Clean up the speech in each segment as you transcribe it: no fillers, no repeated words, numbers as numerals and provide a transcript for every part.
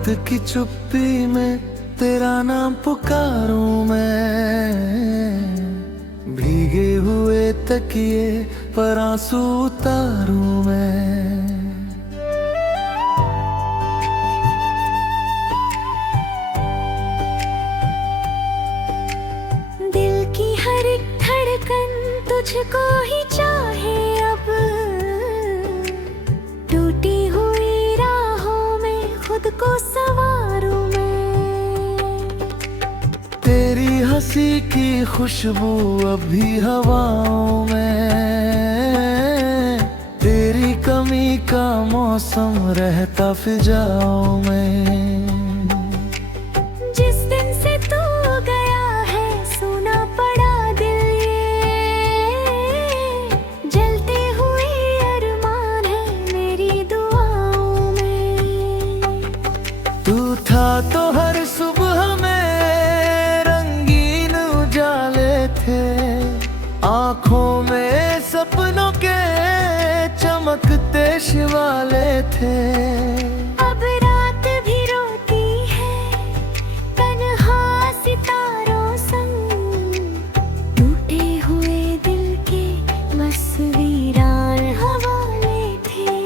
रात की चुप्पी में तेरा नाम पुकारूं मैं, भीगे हुए तकिए पर आंसू उतारूं मैं। दिल की हर एक धड़कन तुझको ही चाहे अब, टूटी हुई राहों में खुद को संवारूं मैं। तेरी हंसी की खुशबू अभी हवाओं में, तेरी कमी का मौसम रहता फिजाओं में। जिस दिन से तू गया है सुना पड़ा दिल ये, जलते हुए अरमान है मेरी दुआओं में। तू था तो हर सुबह में रंगीन उजाले थे, आँखों में सपनों के चमकते शिवाले थे। अब रात भी रोती है तन्हा सितारों संग, टूटे हुए दिल के बस वीरान हवाले थे।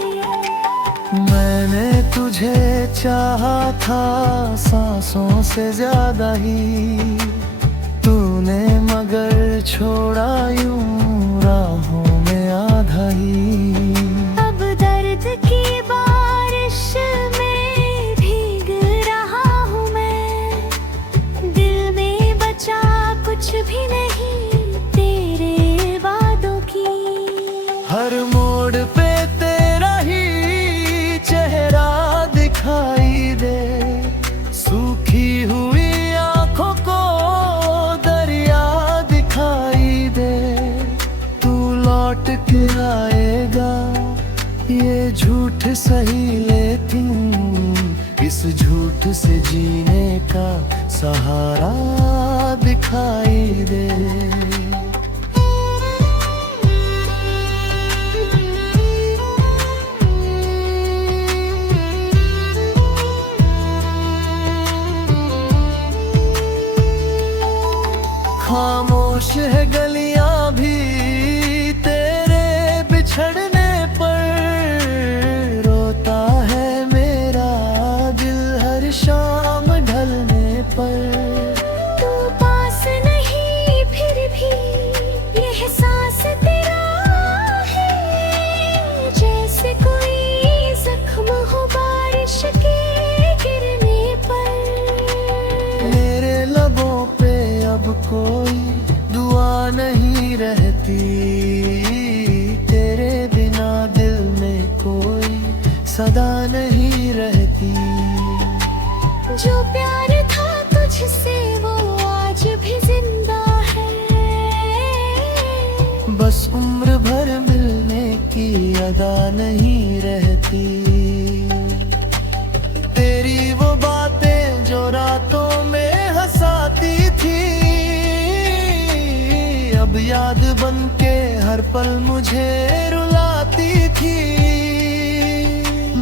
मैंने तुझे चाहा था सांसों से ज्यादा ही, तूने मगर छोड़ा यूं राहों में आधा ही। अब दर्द की बारिश में भीग रहा हूँ मैं, दिल में बचा कुछ भी नहीं तेरे वादों की। हर मोड़ पे तेरा ही चेहरा दिखाई दे, सूखी हुई आंखों को दरिया दिखाई दे। तू लौट के आएगा ये झूठ सही, लेकिन इस झूठ से जीने का सहारा दिखाई दे। खामोश है गलियां भी तेरे बिछड़ने पर, रोता है मेरा दिल हर शाम ढलने पर। तू पास नहीं फिर भी ये एहसास तेरा है, जैसे कोई जख्म हो बारिश के गिरने पर। मेरे लबों पे अब कोई दुआ नहीं रहती, तेरे बिना दिल में कोई सदा नहीं रहती। जो प्यार था तुझसे वो आज भी जिंदा है, बस उम्र भर मिलने की अदा नहीं रहती। तेरी वो बातें जो रातों में हंसाती थी, अब याद बन के हर पल मुझे रुलाती थी।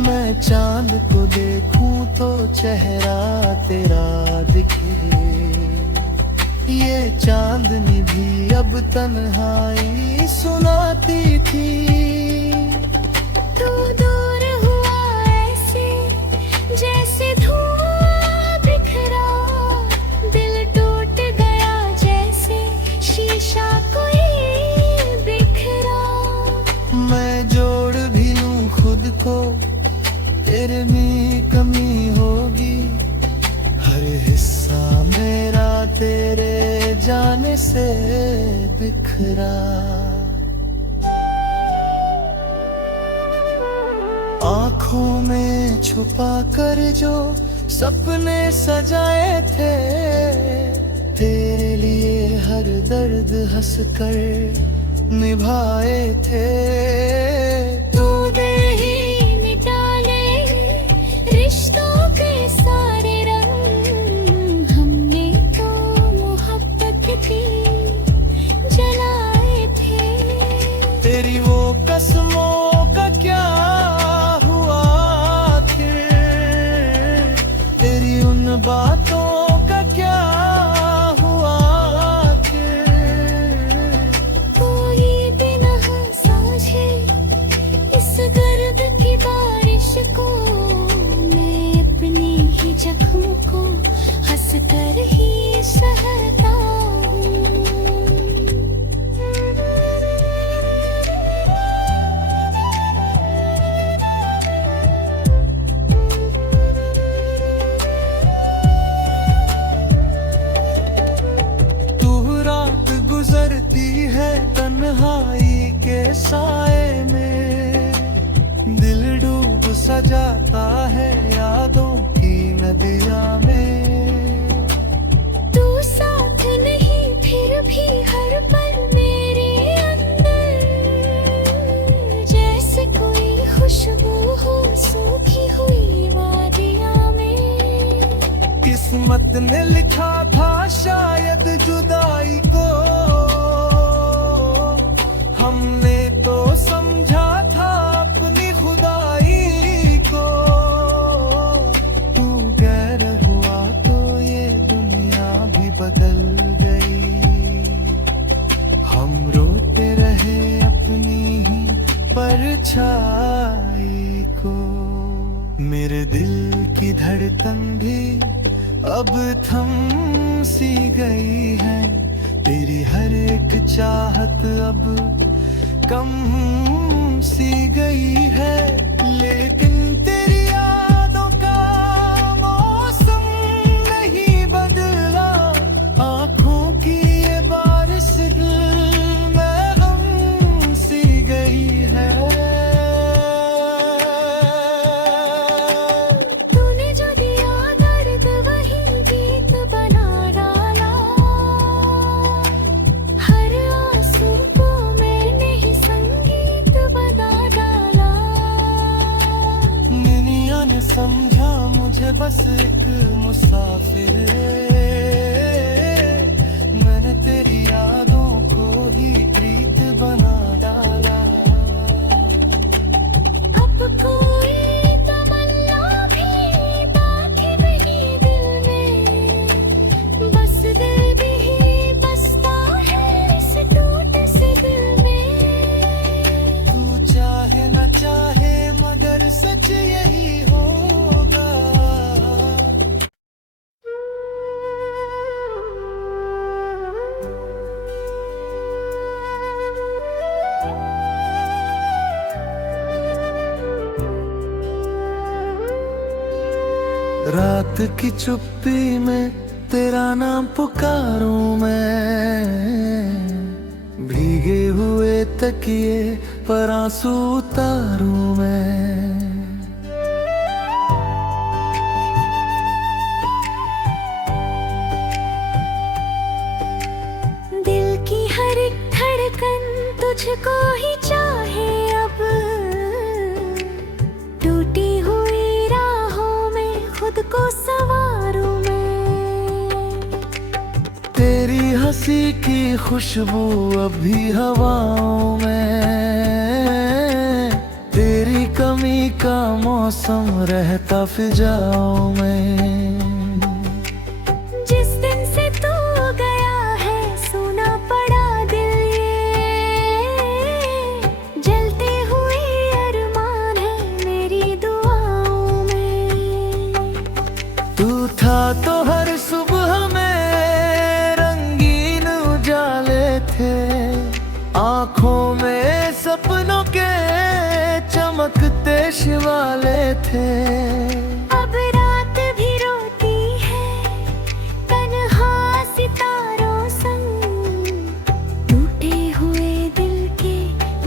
मैं चांद को देखूं तो चेहरा तेरा दिखे, ये चांदनी भी अब तन्हाई सुनाती थी। तू दूर हुआ ऐसे जैसे धुआं बिखरा, दिल टूट गया जैसे शीशा कोई बिखरा। मैं जोड़ भी लूं खुद को तेरे में कमी होगी, हर हिस्सा मेरा तेरे जाने से बिखरा। आँखों में छुपा कर जो सपने सजाए थे, तेरे लिए हर दर्द हंस कर निभाए थे। तूने ही मिटा ले रिश्तों के सारे रंग, हमने तो मोहब्बत की जलाए थे। तेरी वो कसमों का क्या हुआ फिर, तेरी उन बातों का क्या हुआ के कोई बिना समझे इस दर्द की बारिश को, मैं अपने ही जख्म को हंस कर ही सहता हूँ। गुजरती है तन्हाई के साए में, दिल डूब सा जाता है यादों की नदिया में। तू साथ नहीं फिर भी हर पल मेरे अंदर, जैसे कोई खुशबू हो सूखी हुई वादिया में। किस्मत ने लिखा था शायद जुदाई को, हमने तो समझा था अपनी खुदाई को। तू गैर हुआ तो ये दुनिया भी बदल गई, हम रोते रहे अपनी ही परछाई को। मेरे दिल की धड़कन भी अब थम सी गई है, तेरी हर एक चाहत अब कम सी गई है। लेकिन तेरी यादों का मौसम नहीं बदला, आंखों की ये बारिश दिल में गम सी गई है। तूने जो दिया दर्द वही गीत बना डाला, हर आंसू को मैंने ही संगीत बना डाला। दुनिया ने समझा मुझे बस एक मुसाफिर, मैंने तेरी यादों को ही प्रीत बना डाला। अब कोई तमन्ना भी बाकी नहीं दिल में, बस दिल भी बसता है इस टूटे से दिल में। तू चाहे न चाहे मगर सच यही होगा। रात की चुप्पी में तेरा नाम पुकारूं मैं, भीगे हुए तकिए पर आंसू उतारूं मैं। दिल की हर एक धड़कन तुझको ही चाहे अब, टूटी हुई राहों में खुद को संवारूं मैं। तेरी हंसी की खुशबू अभी हवाओं में, तेरी कमी का मौसम रहता फिजाओं में। जिस दिन से तू गया है सुना पड़ा दिल ये, जलते हुए अरमान है मेरी दुआओं में। तू था तो हर सुबह में रंगीन उजाले थे, आंखों में सपनों के चमकते शिवाले थे। अब रात भी रोती है तन्हा सितारों संग, टूटे हुए दिल के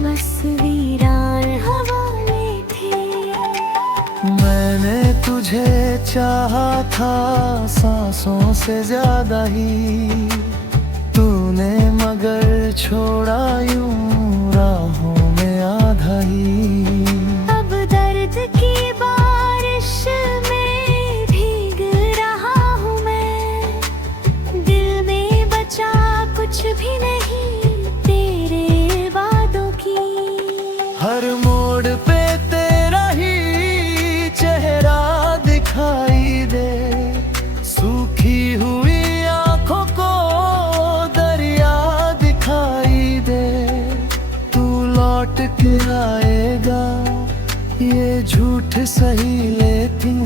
बस वीरान हवाले थे। मैंने तुझे चाहा था सांसों से ज्यादा ही, तूने मगर छोड़ा यूं राहों में आधा ही। अब दर्द की बारिश में भीग रहा हूँ मैं, दिल में बचा कुछ भी नहीं तेरे वादों की। हर मोड़ पे तेरा ही चेहरा दिखाई दे, सही लेकिन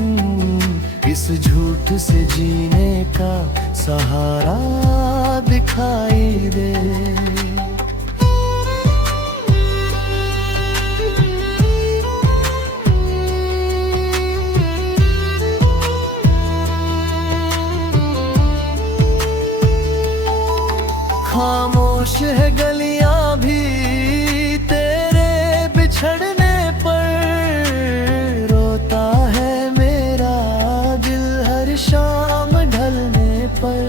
इस झूठ से जीने का सहारा दिखाई दे। खामोश है गलियां भी तेरे बिछड़ने पर, रोता है मेरा दिल हर शाम ढलने पर।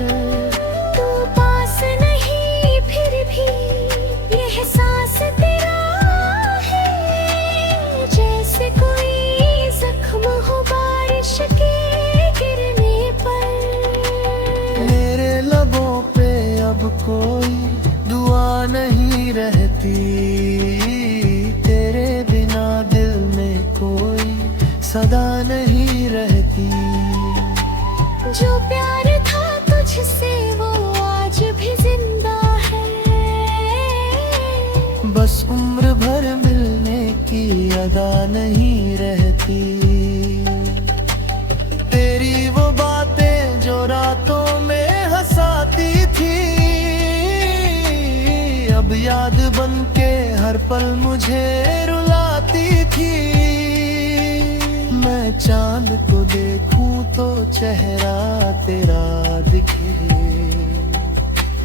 तू पास नहीं फिर भी यह सांस तेरा है, जैसे कोई जख्म हो बारिश के गिरने पर। मेरे लबों पे अब कोई दुआ नहीं रहती, तेरे बिना दिल में कोई सदा नहीं रहती। जो प्यार था तुझसे वो आज भी जिंदा है, बस उम्र भर मिलने की अदा नहीं रहती। तेरी वो बातें जो रातों में हंसाती थी, अब याद बन के हर पल मुझे रुलाती थी। मैं चांद को देखूं तो चेहरा तेरा दिखे,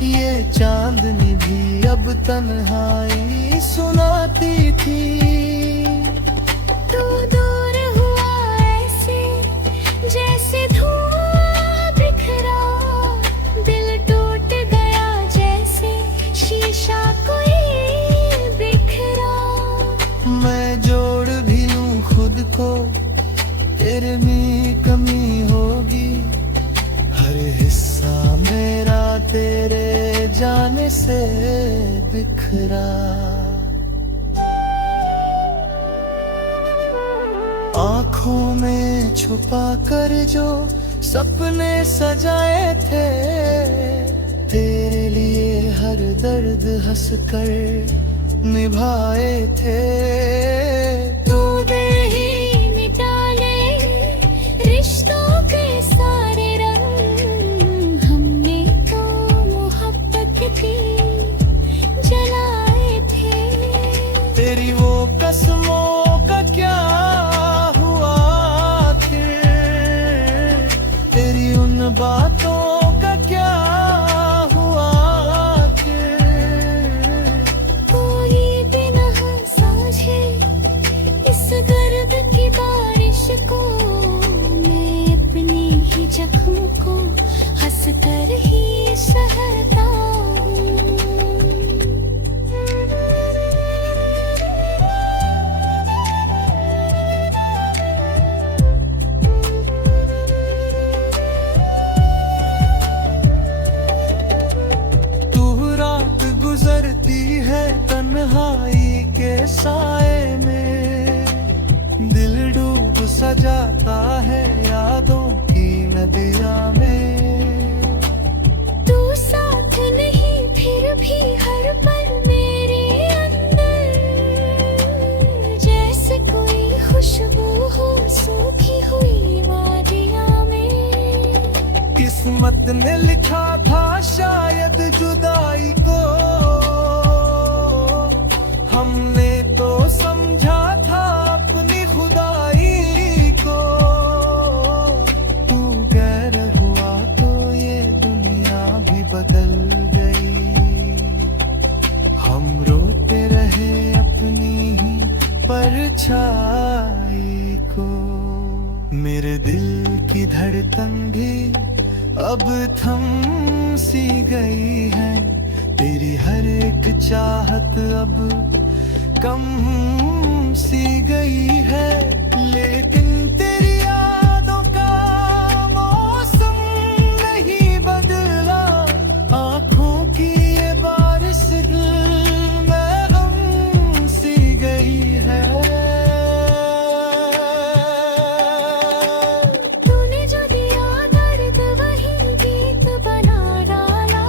ये चांदनी भी अब तन्हाई सुनाती थी। तू दूर हुआ ऐसे जैसे धुआं बिखरा, दिल टूट गया जैसे शीशा कोई बिखरा। मैं जोड़ भी लूं खुद को तेरे में कमी होगी, हर हिस्सा मेरा तेरे जाने से बिखरा। आँखों में छुपा कर जो सपने सजाए थे, तेरे लिए हर दर्द हंस कर निभाए थे। तूने ही मिटा ले रिश्तों के सारे रंग, हमने तो मोहब्बत की जलाए थे। तेरी वो कसमों का क्या हुआ फिर, तेरी उन बातों का क्या हुआ फिर। कोई बिना समझे इस दर्द की बारिश को, मैं अपने ही जख्म को हंस कर ही सहता हूँ। तू रात गुजरती है तन्हाई के साए में, दिल डूब सा जाता है यादों की नदिया में। तू साथ नहीं फिर भी हर पल मेरे अंदर, जैसे कोई खुशबू हो सूखी हुई वादियाँ में। किस्मत ने लिखा था शायद जुदाई को, हमने तो समझा था अपनी खुदाई को। तू गैर हुआ तो ये दुनिया भी बदल गई, हम रोते रहे अपनी ही परछाई को। मेरे दिल की धड़कन भी अब थम सी गई है, तेरी हर एक चाहत अब कम सी गई है। लेकिन तेरी यादों का मौसम नहीं बदला, आँखों की ये बारिश दिल में गम सी गई है। तूने जो दिया दर्द वही गीत बना डाला,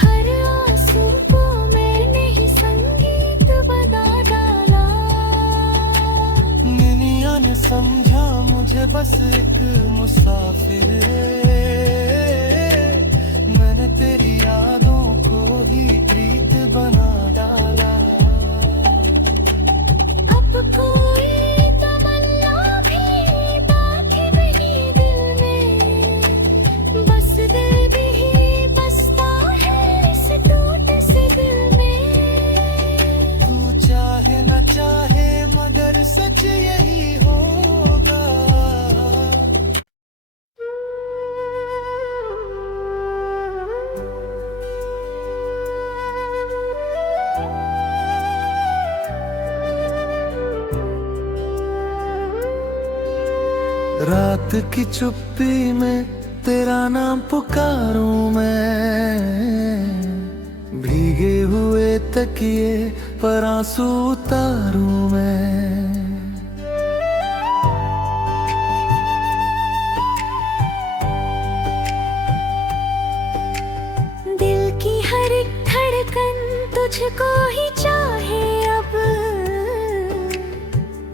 हर आंसू को मैंने ही संगीत बना डाला। एक मुसाफिर रे, मैंने तेरी यादों को ही प्रीत बना डाला। अब कोई तमन्ना भी बाकी नहीं दिल में, बस दिल भी बसता है इस टूटे से दिल में। तू चाहे न चाहे मगर सच यही होगा। रात की चुप्पी में तेरा नाम पुकारूं मैं, भीगे हुए तकिए पर आंसू उतारूं मैं। दिल की हर एक धड़कन तुझको ही चाहे अब,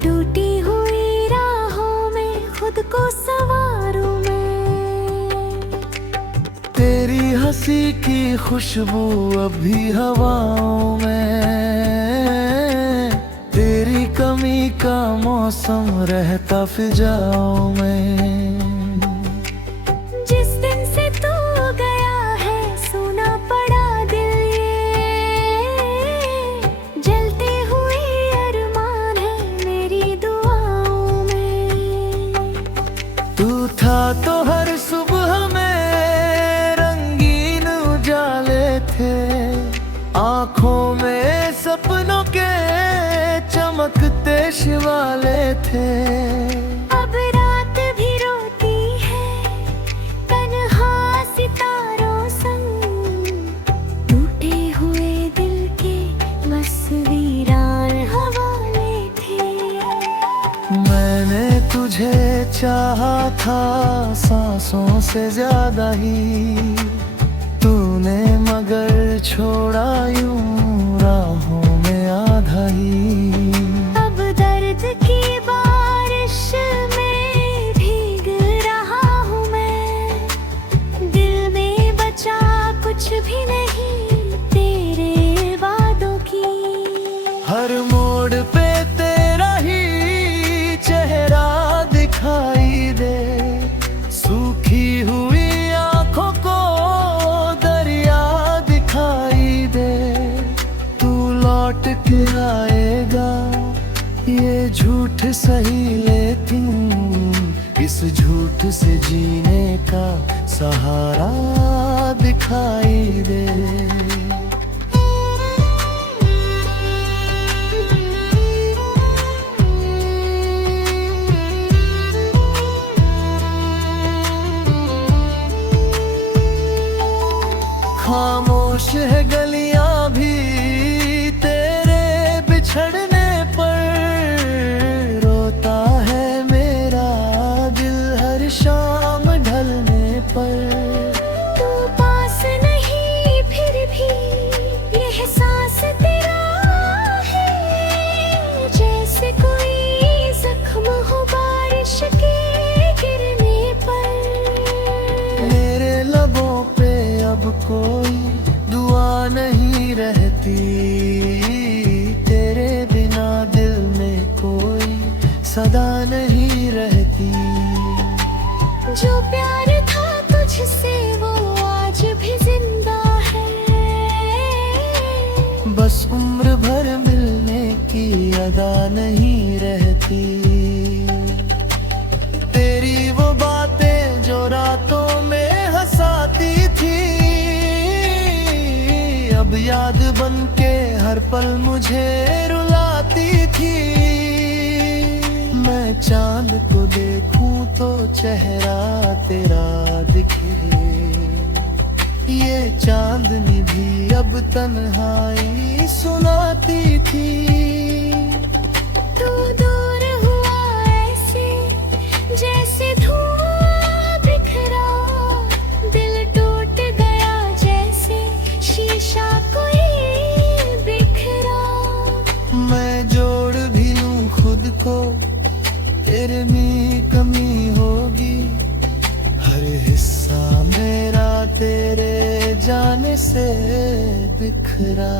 टूटी हुई राहों में खुद को संवारूं मैं। तेरी हंसी की खुशबू अभी हवाओं में, तेरी कमी का मौसम रहता फिजाओं में। जिस दिन से तू गया है सुना पड़ा दिल ये, जलते हुए अरमान है मेरी दुआओं में। तू था तो हर सुबह में रंगीन उजाले थे, आंखों में सपनों के चमकते शिवाले थे। अब रात भी रोती है तन्हा सितारों संग, टूटे हुए दिल के बस वीरान हवाले थे। मैंने तुझे चाहा था सांसों से ज्यादा ही, तूने मगर छोड़ा यूं राहों में आधा ही। अब दर्द की बारिश में भीग रहा हूँ मैं, दिल में बचा कुछ भी नहीं तेरे वादों की। हर मोड़ पे तेरा ही चेहरा दिखाई दे, सूखी हुई आंखों को दरिया दिखाई दे। तू लौट के आएगा ये झूठ सही, लेकिन इस झूठ से जीने का सहारा दिखाई दे। खामोश है गलियां भी तेरे बिछड़ने पर, रोता है मेरा दिल हर शाम ढलने पर। तू पास नहीं फिर भी यह सांस तेरा है, जैसे कोई जख्म हो बारिश के गिरने पर। मेरे लबों पे अब कोई दुआ नहीं रहती, तेरे बिना दिल में कोई सदा नहीं रहती। जो प्यार था तुझसे वो आज भी जिंदा है, बस उम्र भर मिलने की अदा नहीं रहती। तेरी वो बातें जो रातों में हंसाती थी, अब याद बन के हर पल मुझे रुलाती थी। मैं चांद को देखूं तो चेहरा तेरा दिखे, ये चांदनी भी अब तन्हाई सुनाती थी। तू दूर हुआ ऐसे जैसे धुआं बिखरा, दिल टूट गया जैसे शीशा कोई बिखरा। मैं जोड़ भी लूं खुद को तेरे में कमी होगी, से बिखरा।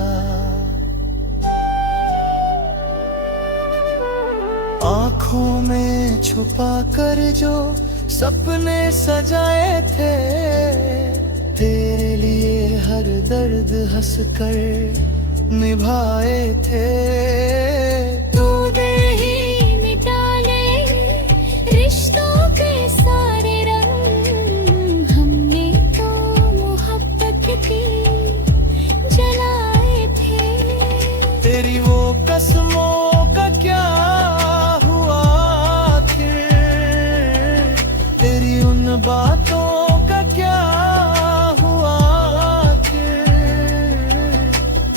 आंखों में छुपा कर जो सपने सजाए थे, तेरे लिए हर दर्द हंस कर निभाए थे। तूने ही मिटा ले रिश्तों के सारे रंग, हमने तो मोहब्बत की जलाए थे। तेरी वो कसमों का क्या हुआ फिर, तेरी उन बातों का क्या हुआ फिर।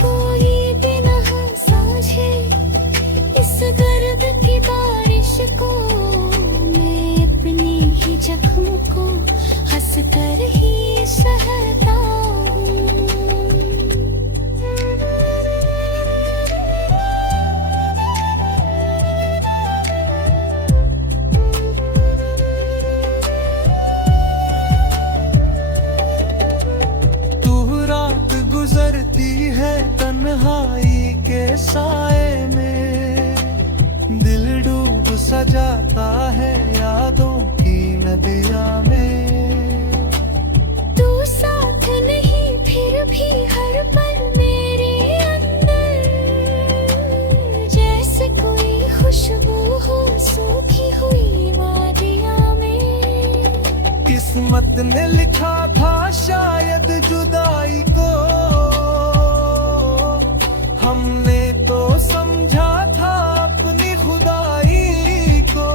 कोई बिना समझे इस दर्द की बारिश को, मैं अपनी ही जख्म को हंस कर ही सहता हूँ। गुजरती है तन्हाई के साए में, दिल डूब सा जाता है यादों की नदिया में। तू साथ नहीं फिर भी हर पल मेरे अंदर, जैसे कोई खुशबू हो सूखी हुई वादिया में। किस्मत ने लिखा था शायद जुदाई को, हमने तो समझा था अपनी खुदाई को।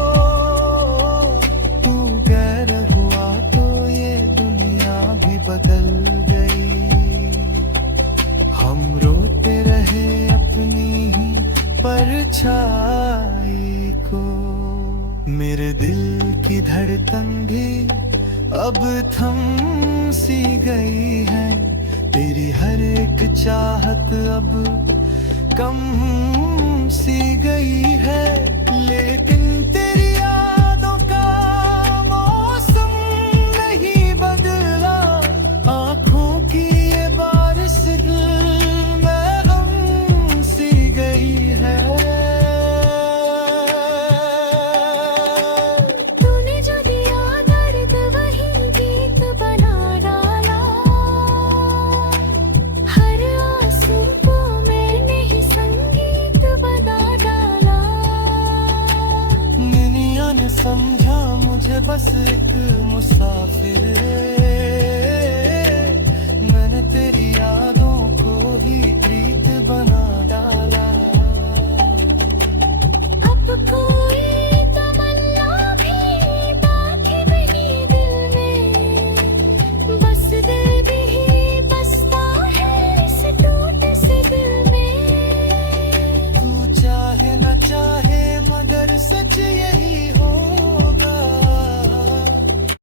तू गैर हुआ तो ये दुनिया भी बदल गई, हम रोते रहे अपनी ही परछाई को। मेरे दिल की धड़कन भी अब थम सी गई है, तेरी हर एक चाहत अब कम सी गई है। लेकिन तेरी यादों का मौसम नहीं बदला, आंखों की ये बारिश दिल में गम सी गई है। तूने जो दिया दर्द वही गीत बना डाला, हर आंसू को मैंने ही संगीत बना डाला। दुनिया ने समझा मुझे बस एक मुसाफिर रे, मैंने तेरी